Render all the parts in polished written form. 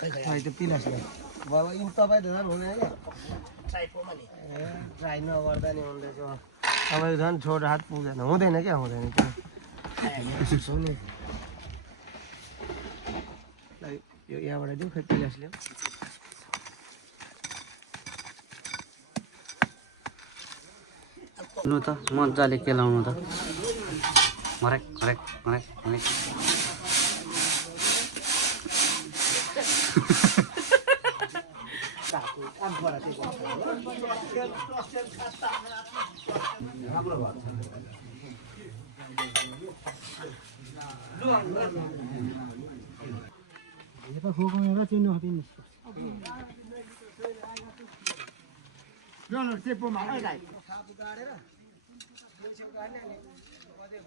खै त्यो पिलासलाई बाबा यी तपाईँ झन् हुने होइन ट्राई नगर्दा नि हुँदैछ तपाईँ झन् छोड हात पुग्दैन हुँदैन क्या हुँदैन त्यो यो यहाँबाट दिउँ खै पिलासले नु त मजाले केलाउनु त मरेक मरेक मरेक मरेक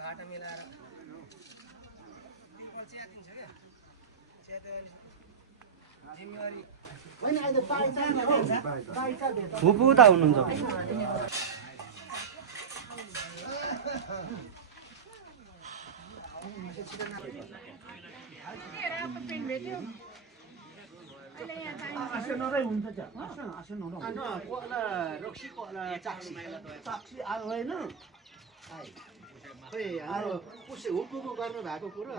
घाटा मिलाएर फुपू त हुनुहुन्छ गर्नु भएको कुरो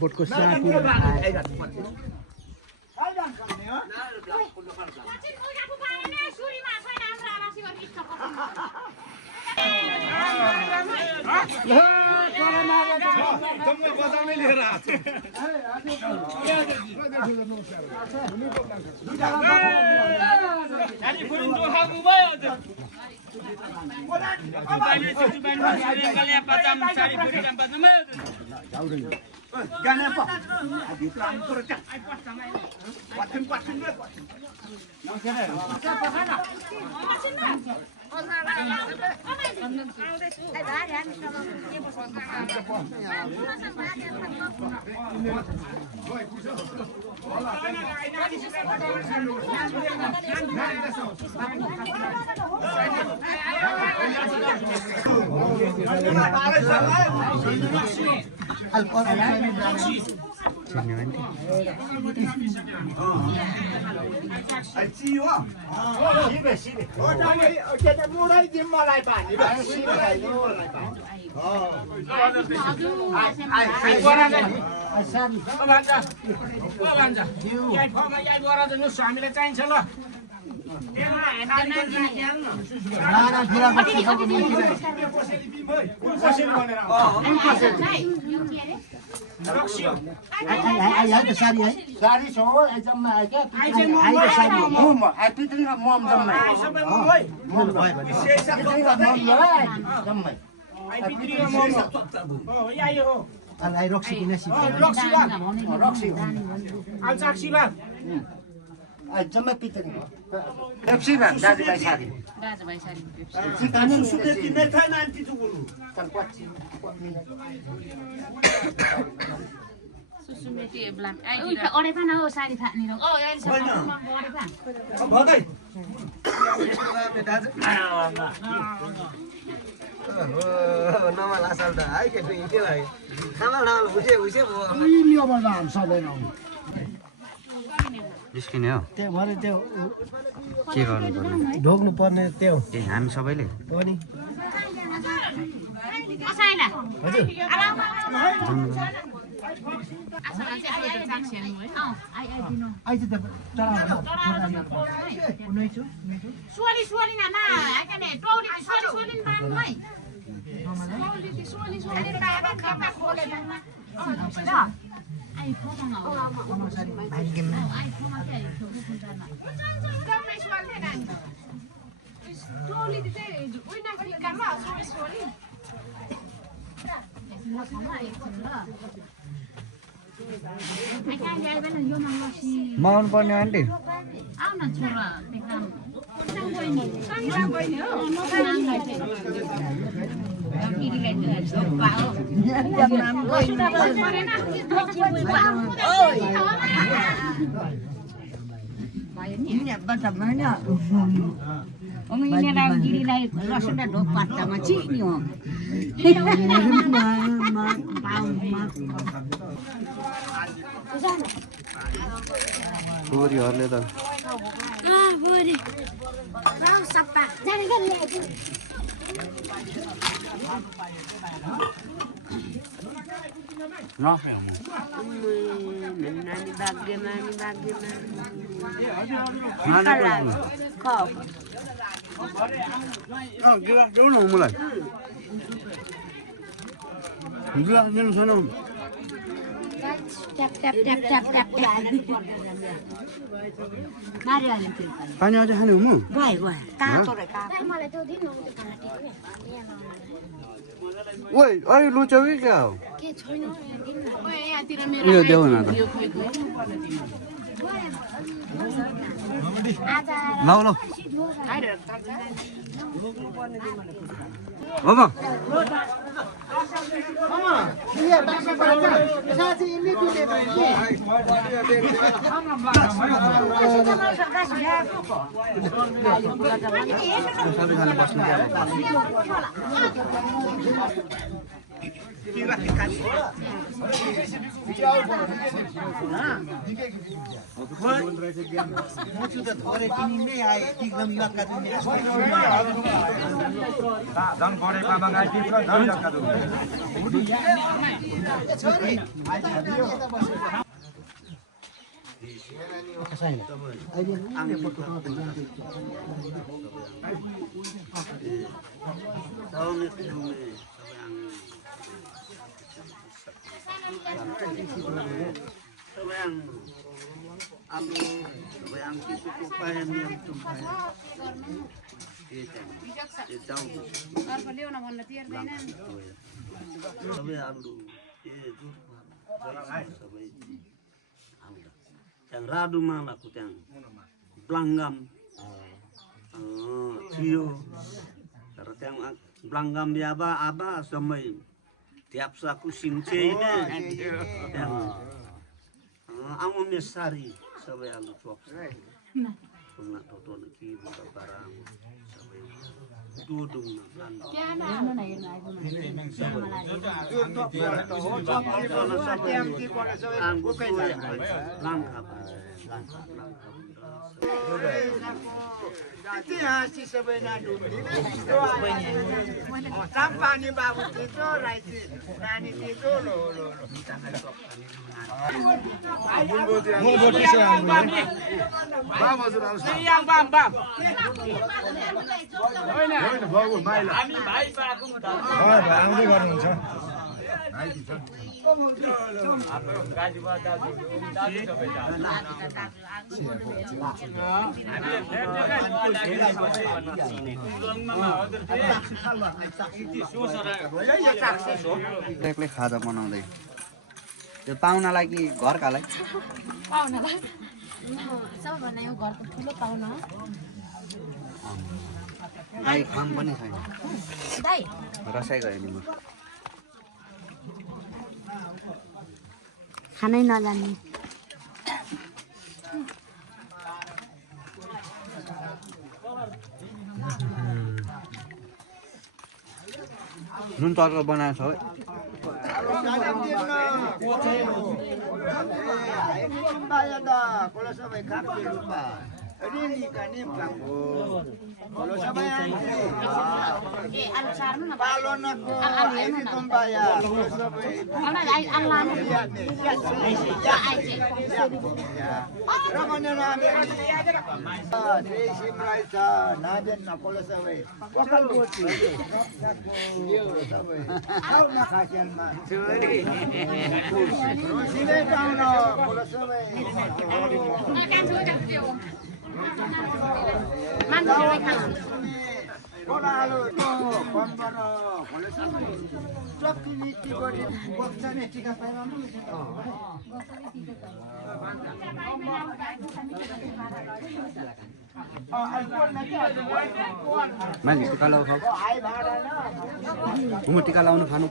बोटको हामीलाई चाहिन्छ ल सारी छ जम्मा आयो जम्मै पितरी पेप्सी भन्छ दाजुभाइ साथी Susumeti eblam. Ore pa na o sari tha ni. Oh, yan sa ore pa. भदै नमाल असल त है के के भयो नमाल हुसे हुसे भयो निस्किने हो त्यो भरे त्यो के गर्नु पर्ने ढोग्नु पर्ने त्यो ए हामी सबैले पनि Asaina. हजुर Asana चाहिँ त्यो जाक्सन हो. Ai dino. आइज त चला Suali na na. Akane touri suali ban mai. Suali na ba kapa khole na. Ai phone na. Ai phone चाहिँ जम्मै सुवाल्थे ना. Touri चाहिँ उइना गरी काममा सुवाली. माउन पर्ने आन्टी आउन छोरा एकदम भयो नि यहाँबाट भएन यिनीहरूलाई गिरीलाई लसुन र ढोक पात्तामा चिनी हो छोरीहरूले त नखायो म नानी भाग्य गिलास देऊ न मलाई गिलास दिनु छैन पानी अझै खाने हुनु ओइ अहिले लुच्यौ कि क्या हो उयो देऊ न त लौ लौ हो yang radu malaku yang Blanggam trio karena yang Blanggam ya aba sampai tiap saku singce ini yang amun mesari sampai alu cuap pernah tonton lagi buka barang sampai dudung खाजा बनाउँदै त्यो पाहुनालाई कि घरकालाई पाहुनालाई सबभन्दा यो घरको ठुलो पाहुना हो गाई खाम पनि छैन दाइ रसाइ गयो नि म खानै नजान्ने नुन तर्का बनाएको छ है Kalau sama yang anu sarnu na balon ako, ay itong baya. ana ai Allah na ya ai ce Ramon na namin. Tracy Mraita, natin na pula sa way. Wakal buti. Kau nakasyan man. Sila ikaw na pula sa way. Mando ay kan Kola halo to, pambaro, pula sa way. Top kiniti ko din. Wakta na tika pa naman. मान्छे टिका लाउ खाऊ म टिका लाउनु खानु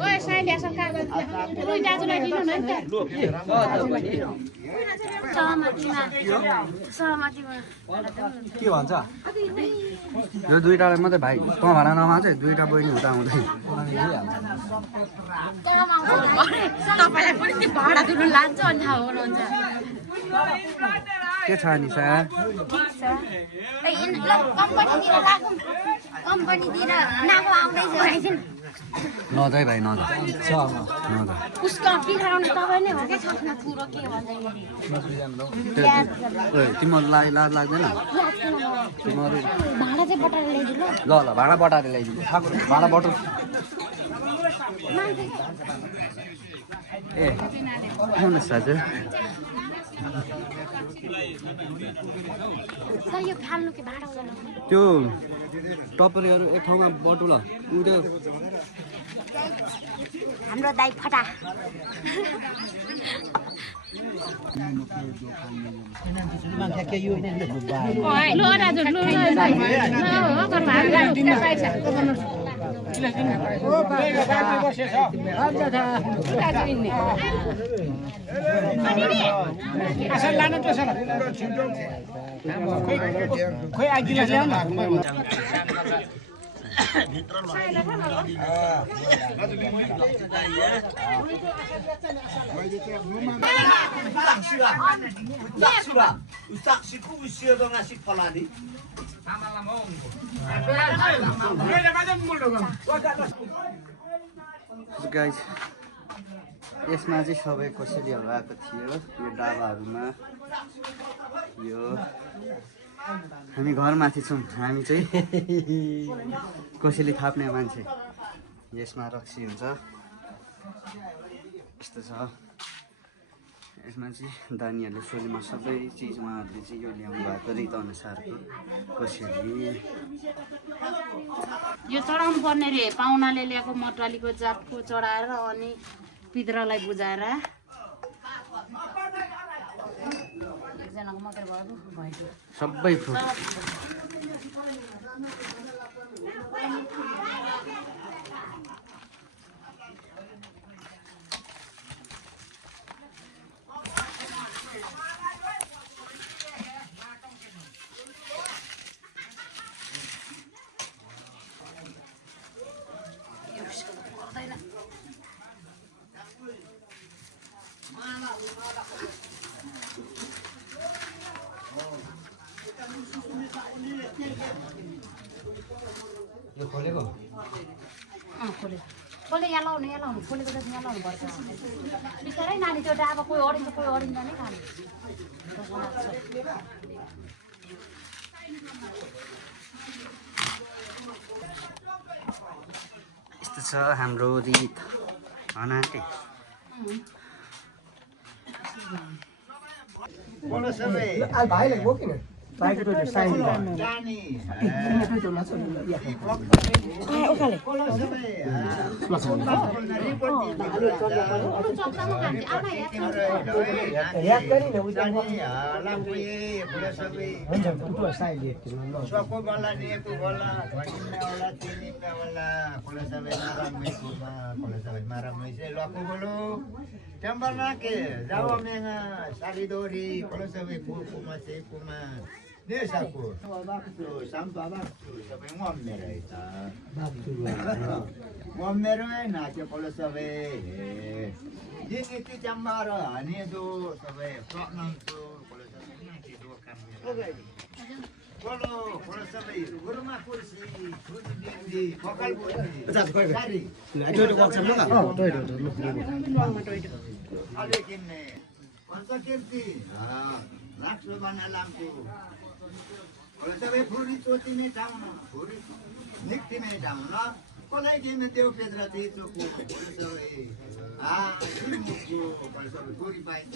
ओए साइले सका रुई दाजुलाई दिनु न त सहमतिमा के भन्छ यो दुईटालाई मात्रै भाइ तँ भाडा नमाग्छ दुईटा बहिनी हुँदा हुँदैन तपाईलाई पनि त्यो भाडा दिनु लान्छ अनि थाहा हुनुहुन्छ के छ निशा ठिक छ ए ल कम्पनीतिर राखौँ कम्पनीतिर नाको आउँदैछ हैन नजाइ भाइ नजा नजा उसको बिग्राउने तपाईँ नै हो कि छक्न कुरो के भन्दाखेरि तिमीहरू लाज लाग्दैन तिमीहरू भाडा चाहिँ बटाएर ल्याइदिनु ल ल भाडा बटाएर ल्याइदिनु ठाकुर भाडा बटु ए आउनुहोस् दाजु सर यो फाल्नु के भाडा हुँदैन त्यो टपरीहरू एक ठाउँमा बटुल उयो हाम्रो दाइ फटा लो दाजु लो हो कर भाडा दिन पैसा असल लानु त सर खोइ आइदिला ल्याउन गाइस यसमा चाहिँ सबै कोसेलीहरू आएको थियो यो डाबाहरूमा यो हामी घरमाथि छौँ हामी चाहिँ कोसेली थाप्ने मान्छे यसमा रक्सी हुन्छ यस्तो छ यसमा चाहिँ दानीहरूले सोलीमा सबै चिज उहाँहरूले चाहिँ यो ल्याउनु भएको रीत अनुसारको कोसेली यो चढाउनु पर्ने रे पाहुनाले ल्याएको मटलीको जातको चढाएर अनि पितरलाई बुझाएर एकजनाको मात्रै भयो सबै फ्रुट यो खोलेको खोले यहाँ लाउनु खोलेको त यहाँ लाउनु पर्छ बिस्तारै नानी त्यो डाबा कोही अडिन्छ नै खाने यस्तो छ हाम्रो रीत अनान्टे भाइलाई बोकिन भाइको त्यो sign Desaku, waktu sampah waktu sampai ngommer itu. Ngommer enak ya kalau sampai. Jadi itu jambara, ini tu sampai problem tu kalau sampai nanti dua kami. Kalau sampai rumah kursi, di pokal kursi. Cari. itu WhatsApp mana? Oh, itu. Ada kini. Konsekuensi. Laksana mana lampu. Kalau sampai puri cuci ni jangan, puri nikti ni jangan. Kalau ini dia pedrati itu kalau sampai ini kalau sampai puri baik,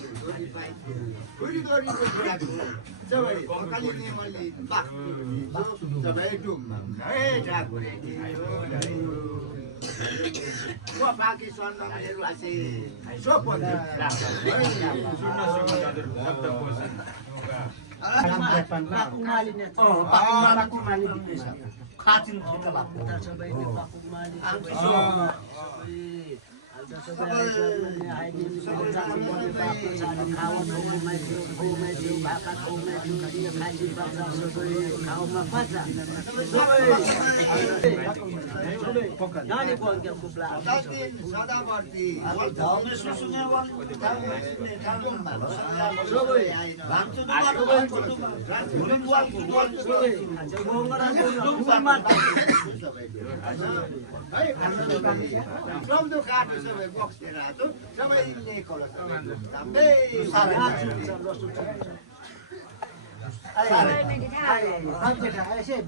puri itu berlaku. Sampai kali ini mali bak, sampai itu, jago lagi. Gua pakai sono meru ase. Sopo di belakang. Pak Umali di desa. Kacin kita Pak.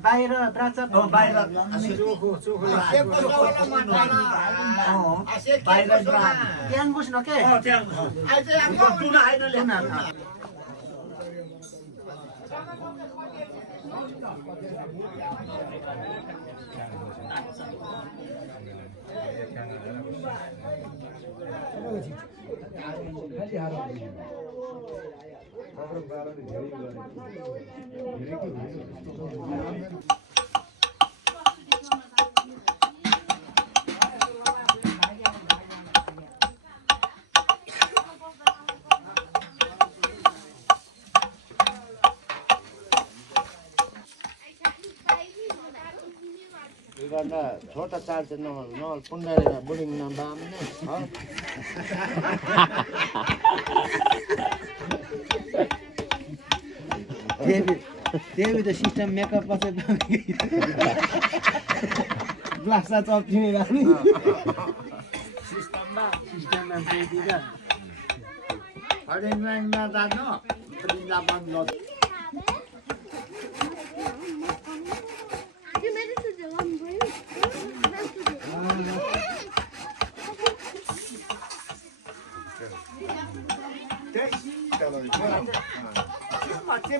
बाहिर प्राच्य बाहिर त्यहाँ बुझ्न के छोटा charge नल पुण्य बुढिङ बाम त्यही त सिस्टम मेकअप पछि ग्लासमा चप्टिने राख्ने सिस्टममा त्यतिका हरिङमा जानु Vrindavan lodge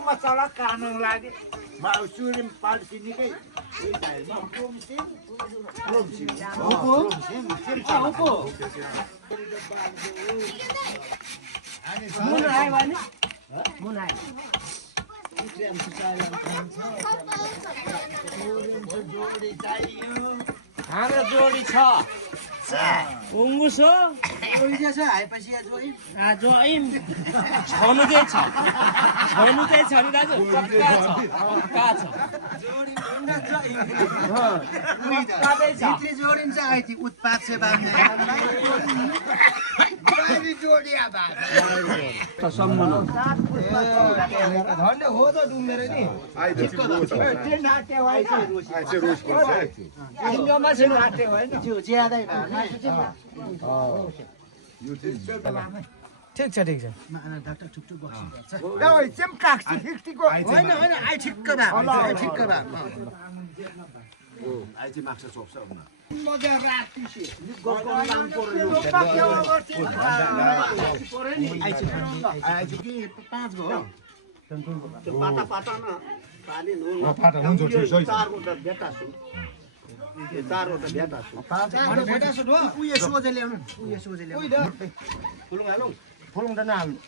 masalah kanang lagi mau surim palsinikai belum sim मुनाई भने मुनाई हाम्रो जोडी छ उङ्गुसो जोडी छ आएपछि जोइम छनु चाहिँ छ नि दाजु पक्का छ जोडी जोडिन्छ आइति उत्पाद से बाँड्ने जोडी धन्य हो त डुम्बेर नि ठिक छ डाक्टर ठुकठुक होइन आइ ठिक्क आइची माग्छ सोप्छ फुलुङ त नहाल्नु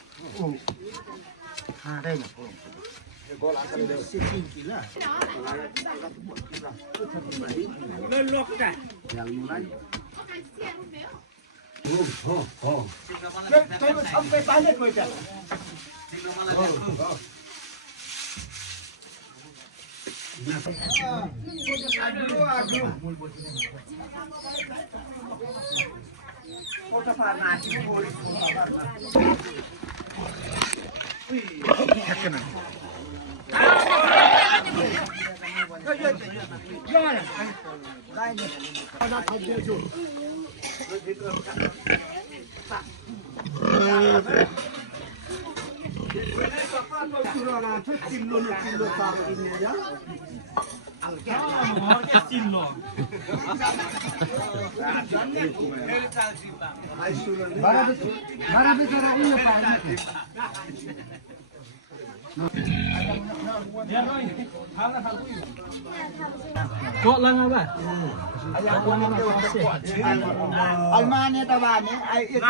Almanya tabane ay ito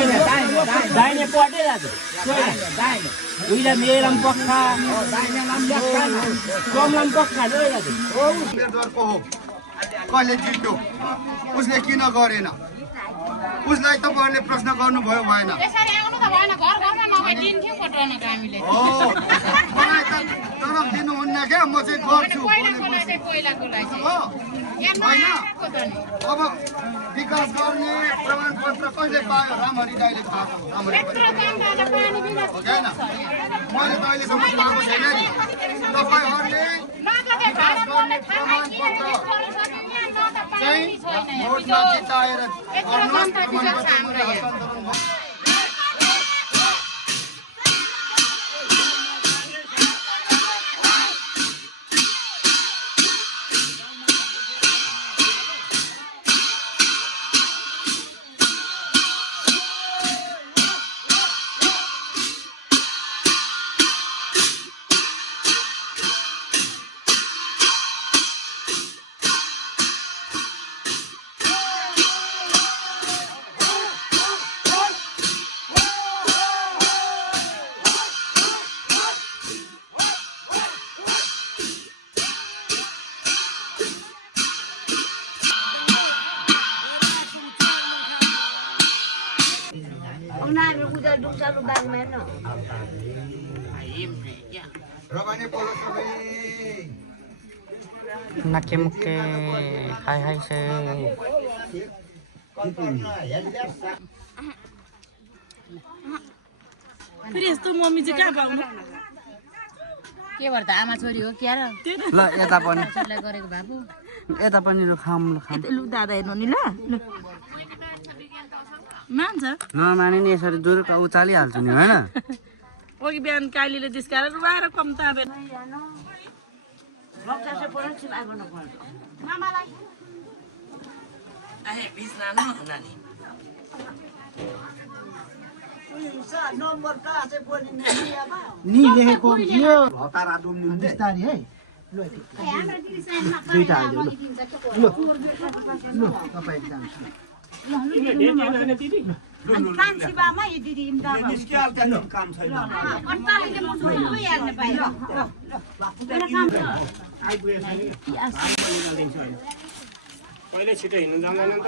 दाहिने पटे दाहिने उहिले मेरो पक्का कमलम पक्का कसले जित्यो उसले किन गरेन उसलाई तपाईहरुले प्रश्न गर्नुभयो भएन यसरी आउनु त भएन घर घरमा नभइदिन्थ्यौ पटन त हामीले मलाई त तरफ दिनुहुन्न क्या म चाहिँ गर्छु होइन अब विकास गर्ने प्रमाणपत्र कहिले पायो रामहरि दाइले पाएको रामहरि मैले त अहिलेसम्म पाएको छैन नि तपाईँहरूले विकास गर्ने प्रमाणपत्र चाहिँ भोटमा जिताएर गर्नुहोस् प्रमाणपत्र मैले हस्तान्तरण गर्छु Unahan ko dahil doon sa lubang mo, no? रमाइने पolo सबै नाके मुके हाय हाय से फेरि यस्तो मम्मी चाहिँ कहाँ पाउनु के भएर आमा छोरी हो क्या र ल यता पनि छोरीलाई गरेको बाबु यता पनि लु खाम लु दादा हेर्नु नि ल मान्छ नमाने नि यसरी जोर उचालिहाल्छु नि होइन अघि बिहान कालीले जिस्काएर रुवाएर कम ताबे नि लेखेको थियो हतारा डुम्नु बिस्तारी है दुईटा हाल्दियो ल ल तपाईँ एक्जाम पहिले छिटो हिँड्नु जाँदैन नि त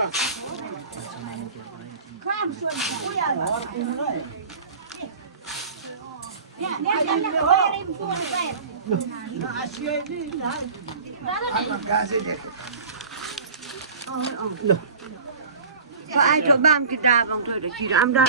Ai cho bam kita bang thôi để chỉ làm ra.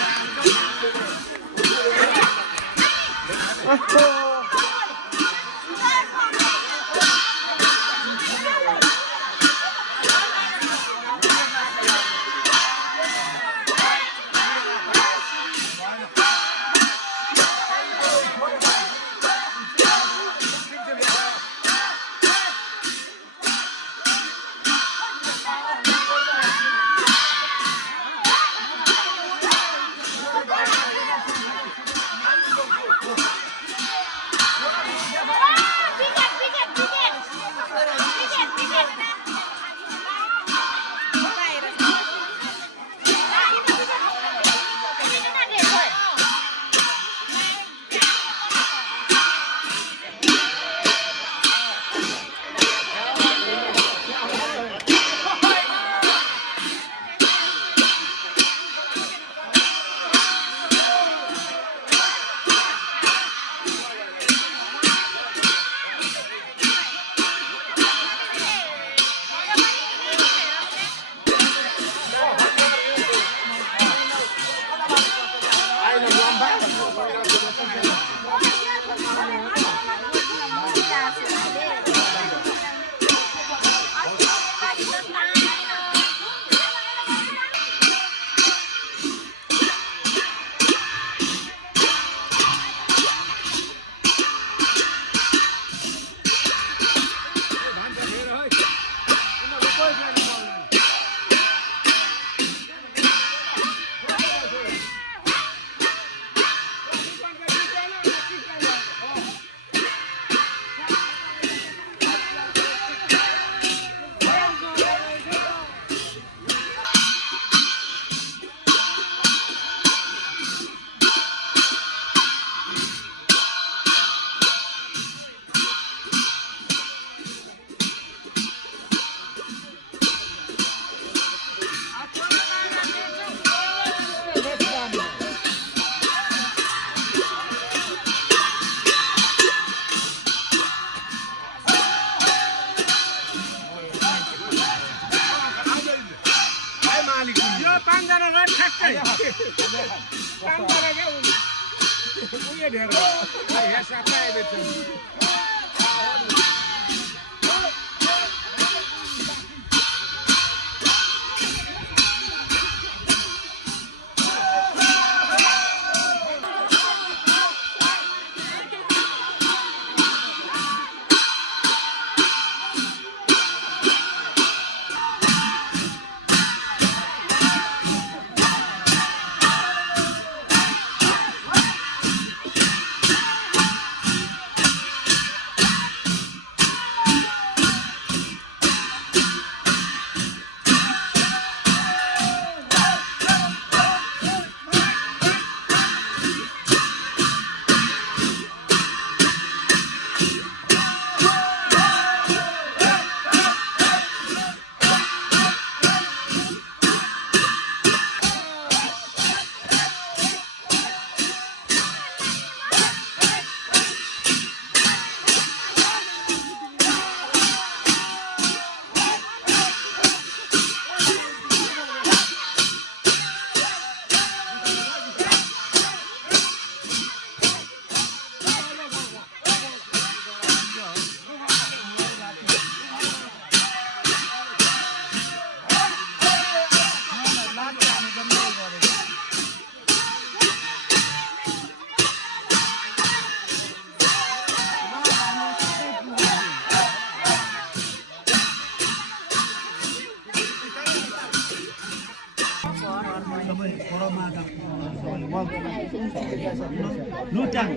Lutang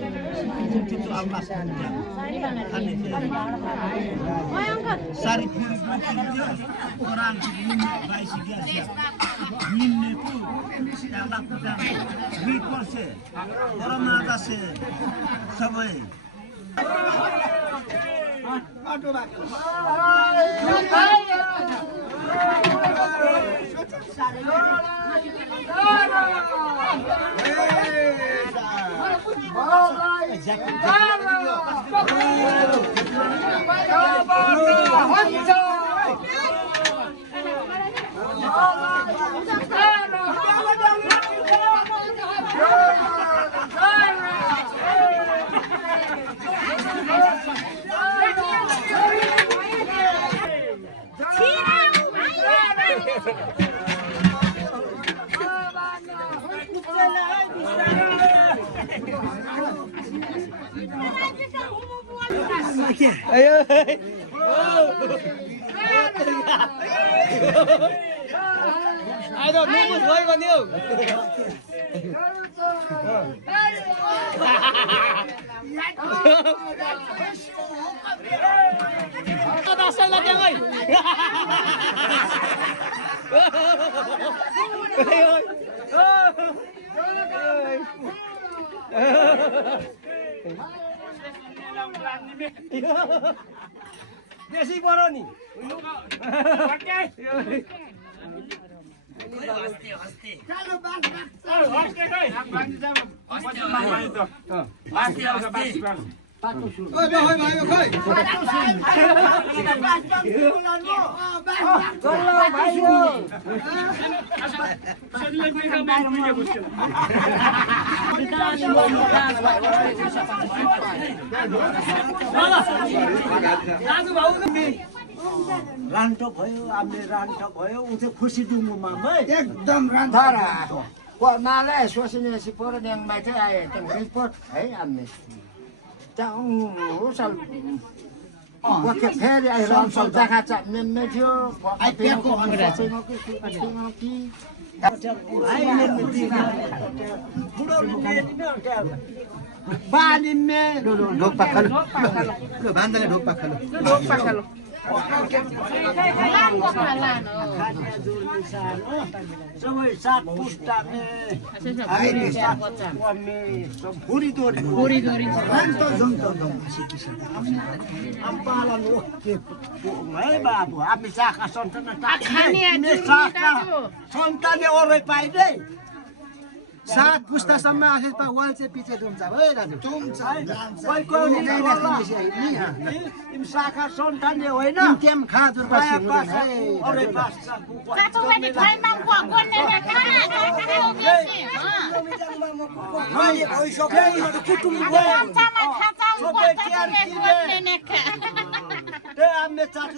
itu Allah Sari orang baik biasa ini pun yang lakukan reporse orang mengatasi sampai ai rồi mua một thôi còn nhiều ta xem là tiếng ơi Dia si bono ni. Pakai. Hasti. Kalau bang. Hasti kai. Bang di sana. Hasti itu. Hasti hasti. Oi, oi, oi, oi. रान्टो भयो आम्ले रान्टो भयो उथे खुसी डुङ्गुमा एकदम रान्धारा नाले सोसिनेसी पोरो ड्याङ माथि आए त रिपोर्ट है आम्ले उसal wakil फेरि आइ रन्सल देखा छ मेमे थियो आई पेको भनेर बानी मे ढोक पाखलो बान्दाले ढोक पाखलो सबै सात पुस्तामे अहिले सात पढ्ने भुरी दोरी पालन ओके है बाबु हामी शाखा सन्तान सन्तानले ओरै पाइँदै 7 पुस्तासम्म आखेपछि वाल चाहिँ पछि डुम्छ है दाजु शाखा सन्तान होइन इन्टेम खाजुर बसी हुँदैन है Satu lagi kain mampu aku nenek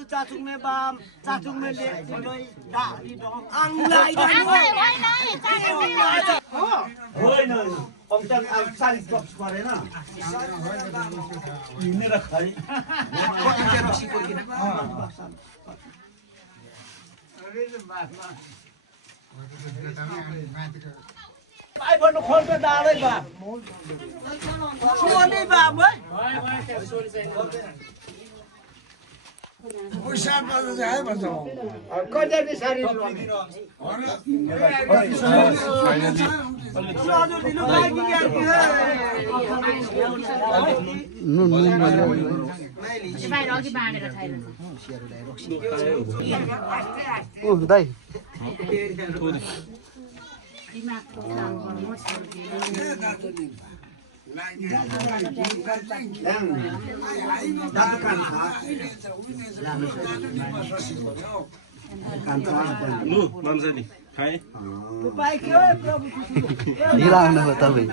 चाचुङ में बाम चाचुङ में ले होइन अङ्कल अब 40 बक्स परेन हिँडेर खै भाइ भन्नु खोल्छ डाँडै बा सोनी बा कति सारी बाहिर अघि बाँडेर छैन दाइ दिमागको काम गर्नु ढिला आउनुभयो तपाईँ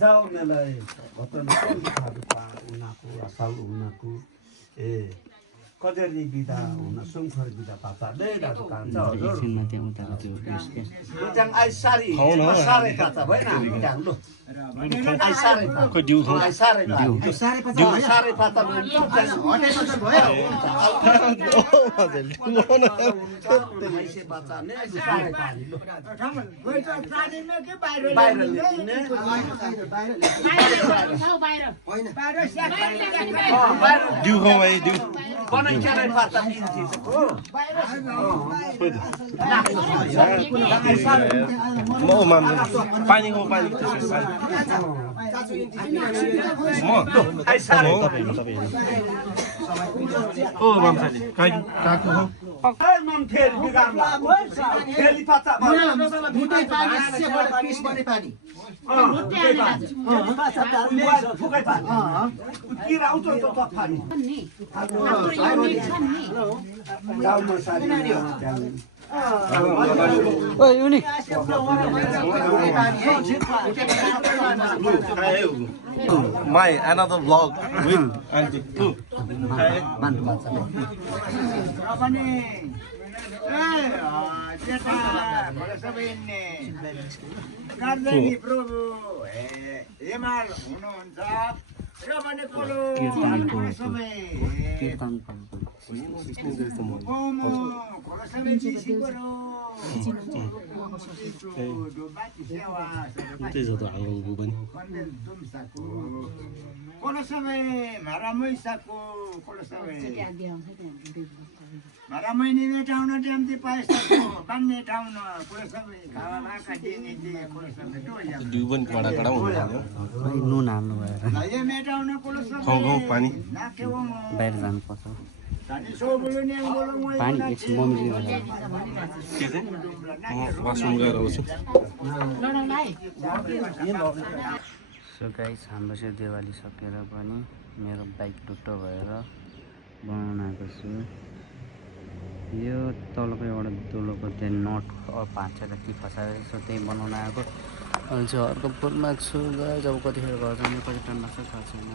जाउनेलाई वतन उनीहरूको असल उनीहरूको कजरी बिदा हुन सुङखर बिदा पाता नै दाजु कान्छ हजुर त्यहाँ आइ सारी सारे काचा भएन त्यहाँ लो आइ सारे को दिउ हो आइ सारे सारे पाता भयो त्यसैले बच्चा नै सारे पानी लो प्राणीमा के बाहिर दिउ हो भाइ दिउ बनाइ केरै पाता दिन्छ हो म मान्छु पानी हो पानी म आइ सारे ओ मान्छेले काको हो ai mam फेर बिगार्ला फेरि पाता भुटे पानी सेबाट पिस बने पानी फुकै पानी किरा आउँछ त पानी गाउँमा सारी ओ unique my another vlog with auntie too Maramai ni tahu jam di paisako, kan ni tahu kulit sawi, kalau nak ni di kulit sawi tu ya. दुबन कडा कडा हुन्छ नुन हाल्नु भएर Saya ni tahu kulit sawi. गाउँ गाउँ पानी Nak kewang. बाहिर जानुपर्छ Tadi so boleh ni boleh moi. पानी एकछिन मम्मीले के चाहिँ वासरुम गएर आउँछु सो गाइस हाम्रो चाहिँ दिवाली सकेर पनि मेरो बाइक टुट्टो भएर बनाउन आएको छु यो तलको एउटा दुलोको त्यो नट भाँचेर कि फसाएर सो त्यही बनाउन आएको अहिले चाहिँ अर्को पुलमा छु गाइस अब कतिखेर घर जानु कति टाइम लाग्छ थाहा छैन